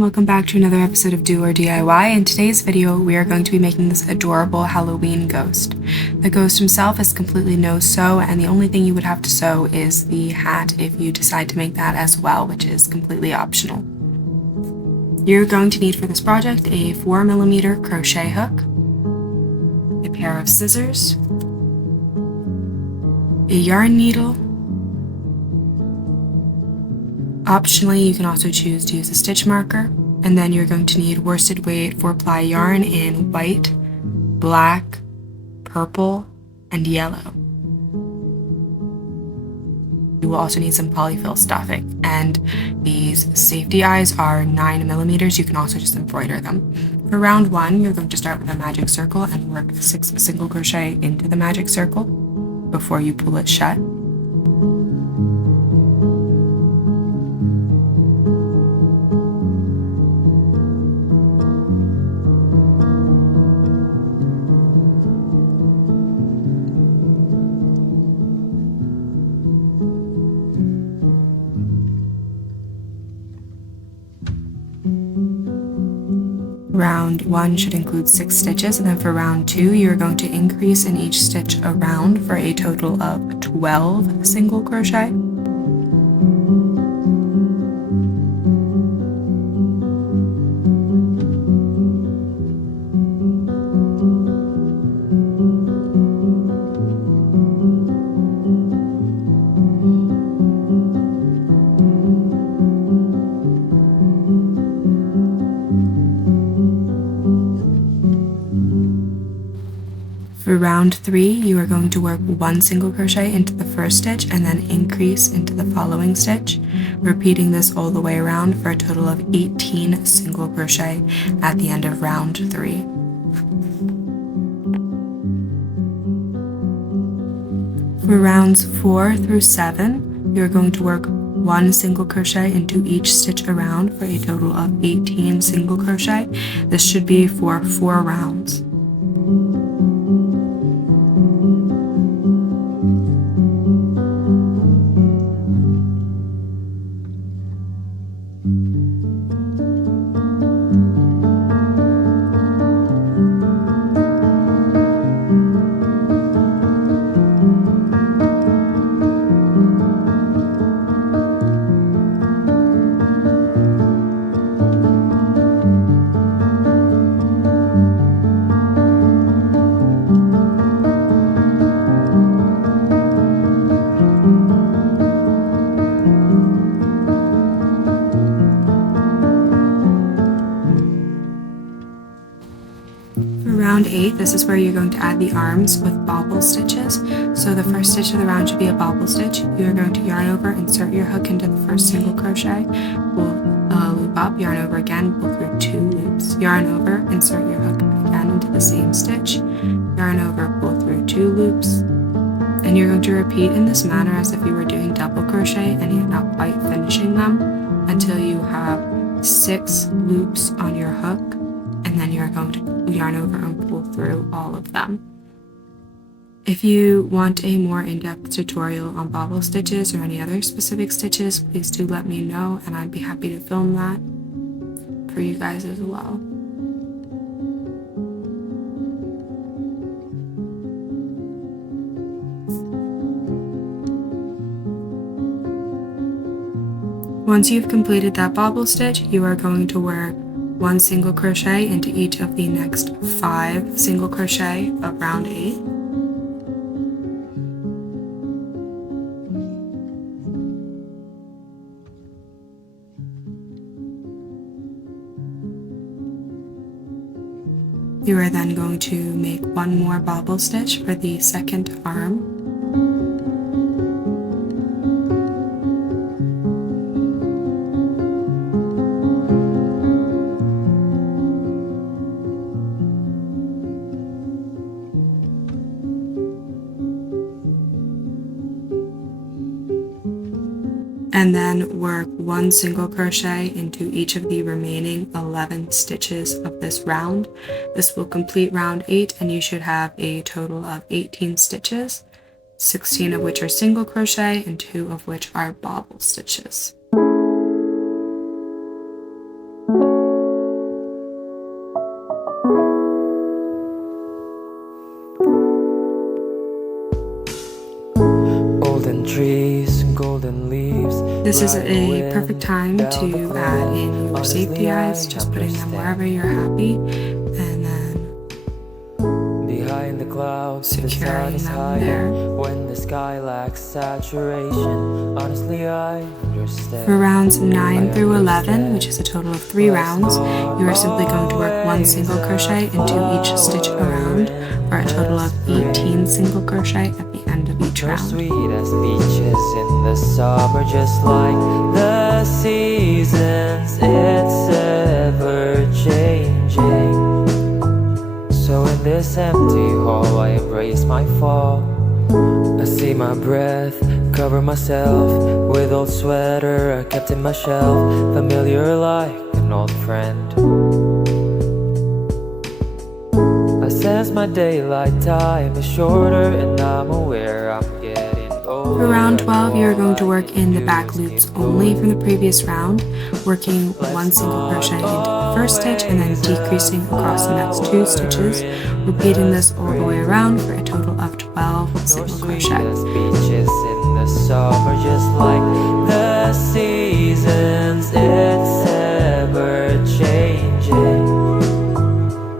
welcome back to another episode of Do or DIY. In today's video, we are going to be making this adorable Halloween ghost. The ghost himself is completely no sew, and the only thing you would have to sew is the hat if you decide to make that as well, which is completely optional. You're going to need for this project a 4mm crochet hook, a pair of scissors, a yarn needle. Optionally, you can also choose to use a stitch marker, and then you're going to need worsted weight 4-ply yarn in white, black, purple, and yellow. You will also need some polyfill stuffing, and these safety eyes are 9mm. You can also just embroider them. For round 1, you're going to start with a magic circle and work 6 single crochet into the magic circle before you pull it shut. Round 1 should include 6 stitches, and then for round 2 you're going to increase in each stitch around for a total of 12 single crochet. For round 3, you are going to work 1 single crochet into the first stitch and then increase into the following stitch, repeating this all the way around for a total of 18 single crochet at the end of round 3. For rounds 4 through 7, you are going to work 1 single crochet into each stitch around for a total of 18 single crochet. This should be for 4 rounds. Round 8, this is where you're going to add the arms with bobble stitches. So the first stitch of the round should be a bobble stitch. You're going to yarn over, insert your hook into the first single crochet, pull a loop up, yarn over again, pull through 2 loops, yarn over, insert your hook again into the same stitch, yarn over, pull through 2 loops, and you're going to repeat in this manner as if you were doing double crochet and you're not quite finishing them until you have 6 loops on your hook, and then you're going to yarn over and pull through all of them. If you want a more in-depth tutorial on bobble stitches or any other specific stitches, please do let me know, and I'd be happy to film that for you guys as well. Once you've completed that bobble stitch, you are going to work 1 single crochet into each of the next 5 single crochet of round 8. You are then going to make 1 more bobble stitch for the second arm. And then work 1 single crochet into each of the remaining 11 stitches of this round. This will complete round 8, and you should have a total of 18 stitches, 16 of which are single crochet and 2 of which are bobble stitches. Golden trees, golden leaves. This is a perfect time to add in your safety eyes, just putting them wherever you're happy, and then behind the clouds, securing the sun is them higher there. when the sky lacks saturation. Honestly, I understand. For rounds 9 through 11, which is a total of 3 rounds, you are simply going to work 1 single crochet into each stitch around for a total of 18 single crochet at the end of each round. Sweet as peaches in the summer, just like the seasons, it's ever changing. So in this empty hall, I embrace my fall. I see my breath, cover myself with old sweater I kept in my shelf, familiar like an old friend. I sense my daylight time is shorter, and I'm aware I'm getting older. For round 12, you're going to work in the back loops only from the previous round, working 1 single crochet into the first stitch and then decreasing across the next 2 stitches, repeating this all the way around for a total of 12 single crochet. Beaches in the summer, just like the seasons, it's ever changing.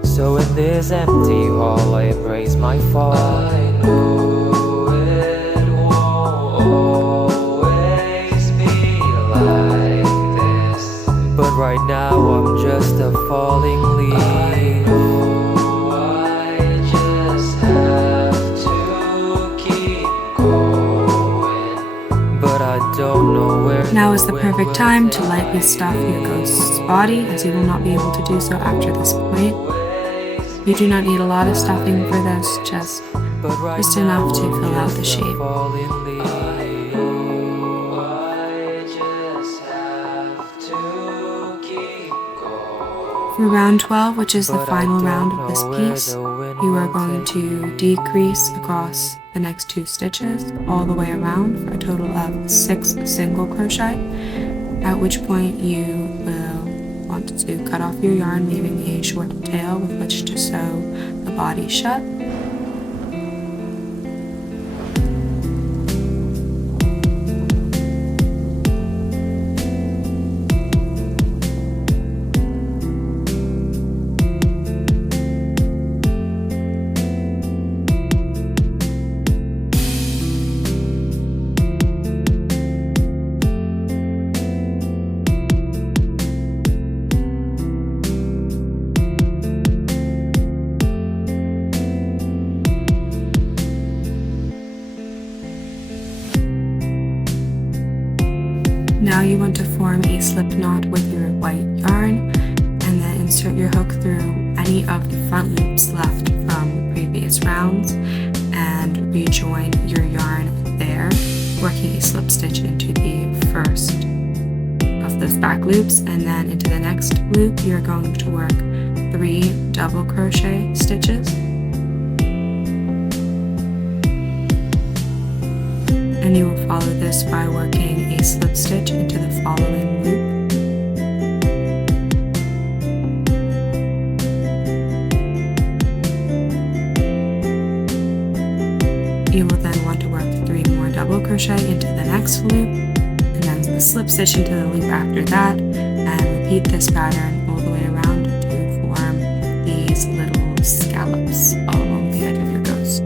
So in this empty hall, I embrace my fall. I know it won't always be like this, but right now I'm just a falling leaf. I know I just have to keep going, but I don't know where. Now is the perfect time to lightly stuff your ghost's body, as you will not be able to do so after this point. You do not need a lot of stuffing for this, just enough to fill out the shape. For round 12, which is the final round of this piece, you are going to decrease across the next 2 stitches all the way around for a total of 6 single crochet, at which point you will want to cut off your yarn, leaving a short tail with which to sew the body shut. Now you want to form a slip knot with your white yarn, and then insert your hook through any of the front loops left from previous rounds and rejoin your yarn there, working a slip stitch into the first of those back loops, and then into the next loop you're going to work 3 double crochet stitches. And you will follow this by working a slip stitch into the following loop. You will then want to work 3 more double crochet into the next loop, and then slip stitch into the loop after that, and repeat this pattern all the way around to form these little scallops all along the edge of your ghost.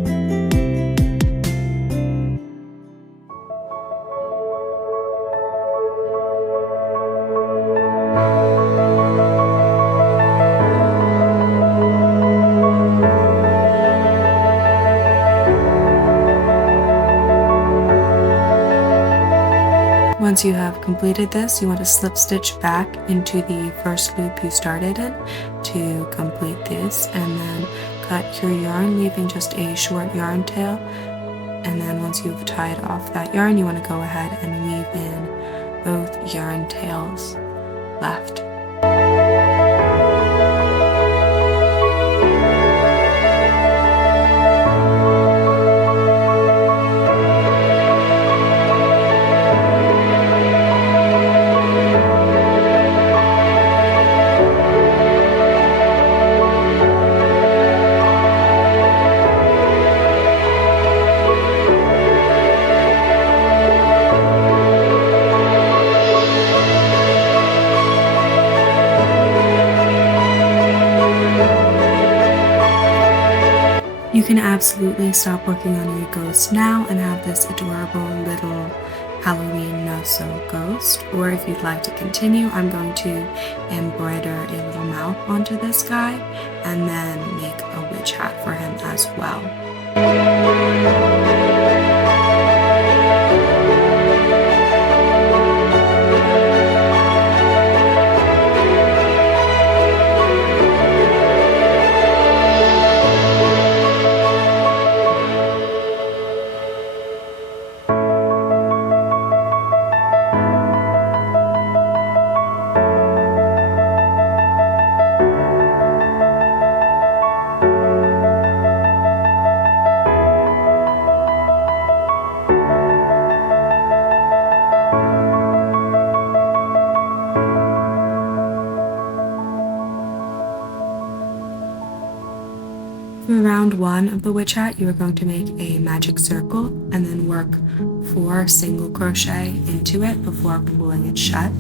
Once you have completed this, you want to slip stitch back into the first loop you started in to complete this, and then cut your yarn, leaving just a short yarn tail. And then once you've tied off that yarn, you want to go ahead and weave in both yarn tails left. absolutely stop working on your ghost now and have this adorable little Halloween no-sew ghost. Or if you'd like to continue, I'm going to embroider a little mouth onto this guy and then make a witch hat for him as well. For round 1 of the witch hat, you are going to make a magic circle and then work 4 single crochet into it before pulling it shut.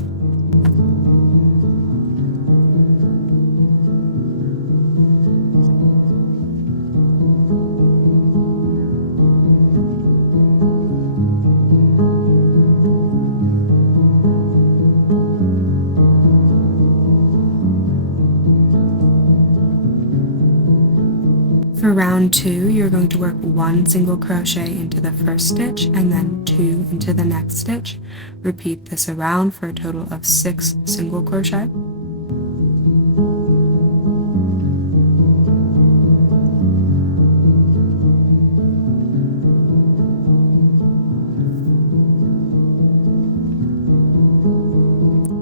For round 2, you're going to work 1 single crochet into the first stitch and then 2 into the next stitch. Repeat this around for a total of 6 single crochet.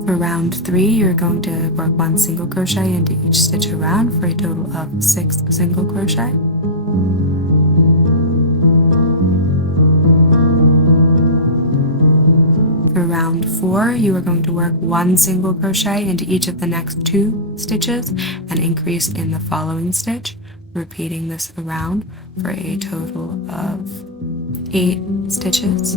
For round 3, you're going to work 1 single crochet into each stitch around for a total of 6 single crochet. For round 4, you are going to work 1 single crochet into each of the next 2 stitches and increase in the following stitch, repeating this around for a total of 8 stitches.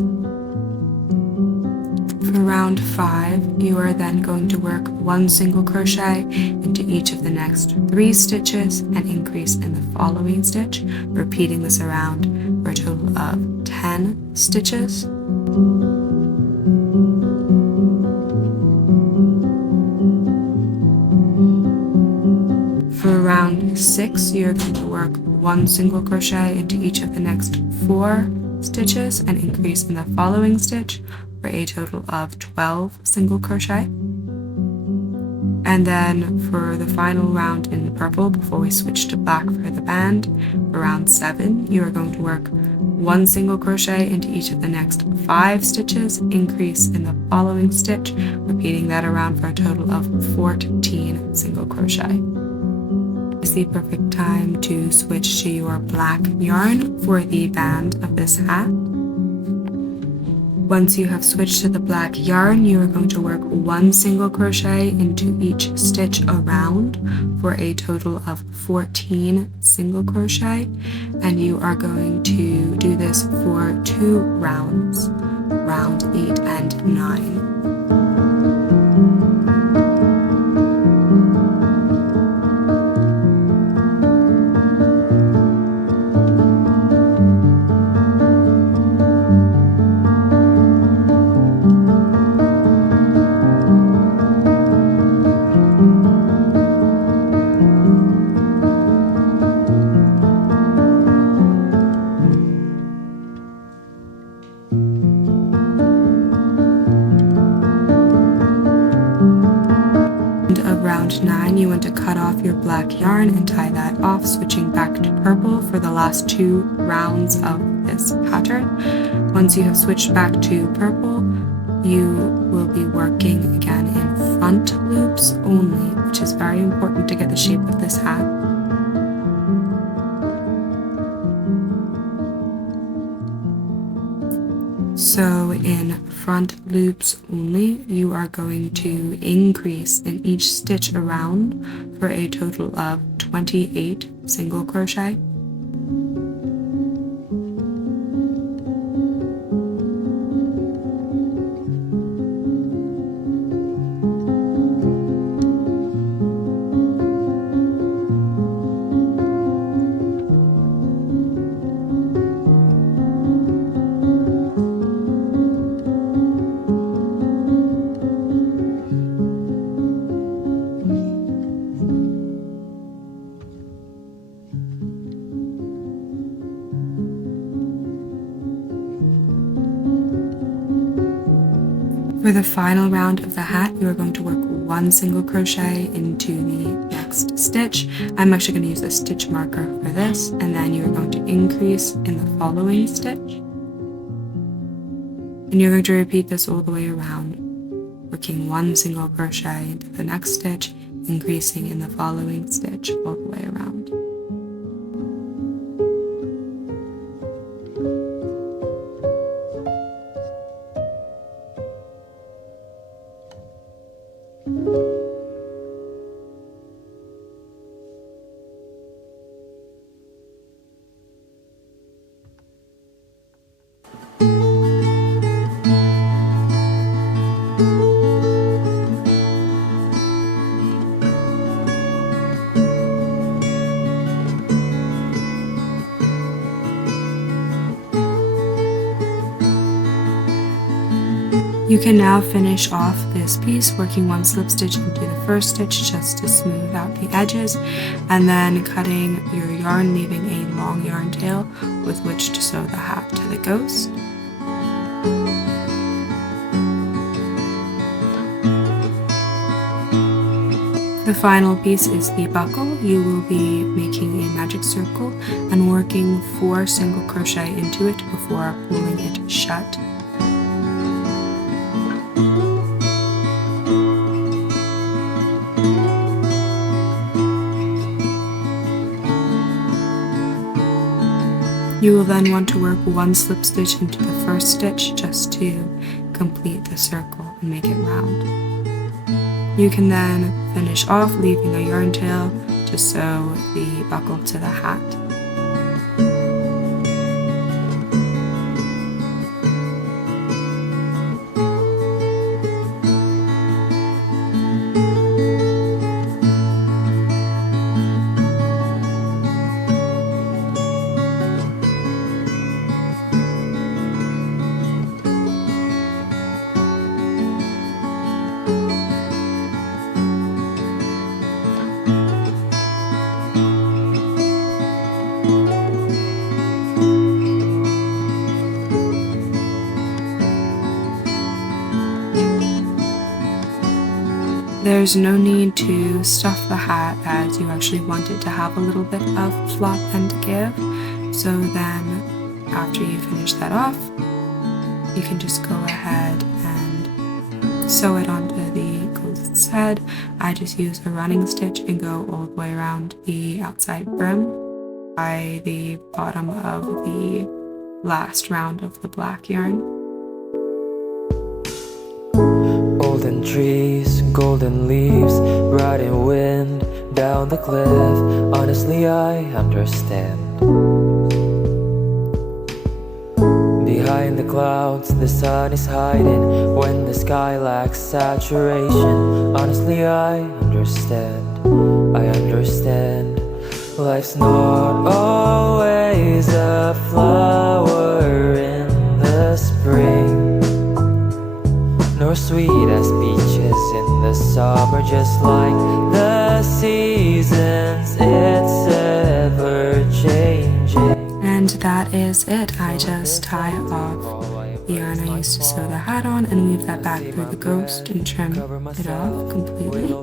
For round 5, you are then going to work 1 single crochet into each of the next 3 stitches and increase in the following stitch, repeating this around for a total of 10 stitches. For round 6, you're going to work 1 single crochet into each of the next 4 stitches and increase in the following stitch for a total of 12 single crochet. And then for the final round in purple, before we switch to black for the band, for round 7, you are going to work 1 single crochet into each of the next 5 stitches, increase in the following stitch, repeating that around for a total of 14 single crochet. Is the perfect time to switch to your black yarn for the band of this hat. Once you have switched to the black yarn, you are going to work 1 single crochet into each stitch around for a total of 14 single crochet, and you are going to do this for 2 rounds, round 8 and 9. Round 9, you want to cut off your black yarn and tie that off, switching back to purple for the last 2 rounds of this pattern. Once you have switched back to purple, you will be working again in front loops only, which is very important to get the shape of this hat. So in front loops only, you are going to increase in each stitch around for a total of 28 single crochet. For the final round of the hat, you are going to work one single crochet into the next stitch. I'm actually going to use a stitch marker for this, and then you're going to increase in the following stitch. And you're going to repeat this all the way around, working one single crochet into the next stitch, increasing in the following stitch all the way around. You can now finish off this piece working one slip stitch into the first stitch just to smooth out the edges, and then cutting your yarn, leaving a long yarn tail with which to sew the hat to the ghost. The final piece is the buckle. You will be making a magic circle and working 4 single crochet into it before pulling it shut. You will then want to work one slip stitch into the first stitch just to complete the circle and make it round. You can then finish off leaving a yarn tail to sew the buckle to the hat. There's no need to stuff the hat, as you actually want it to have a little bit of flop and give. So then after you finish that off, you can just go ahead and sew it onto the ghost's head. I just use a running stitch and go all the way around the outside brim by the bottom of the last round of the black yarn. Golden trees, golden leaves, riding wind down the cliff. Honestly, I understand. Behind the clouds, the sun is hiding when the sky lacks saturation. Honestly, I understand. I understand. Life's not always a flower in the spring, nor sweet as peaches in the summer. Just like the seasons, it's ever changing. And that is it. I just tie off the yarn I used to sew the hat on and weave that back through the ghost and trim it off completely.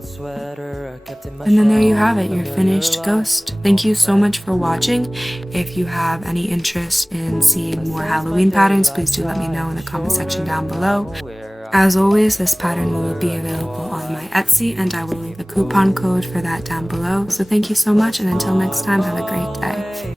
And then there you have it, your finished ghost. Thank you so much for watching. If you have any interest in seeing more Halloween patterns, please do let me know in the comment section down below. As always, this pattern will be available on my Etsy, and I will leave a coupon code for that down below. So thank you so much, and until next time, have a great day.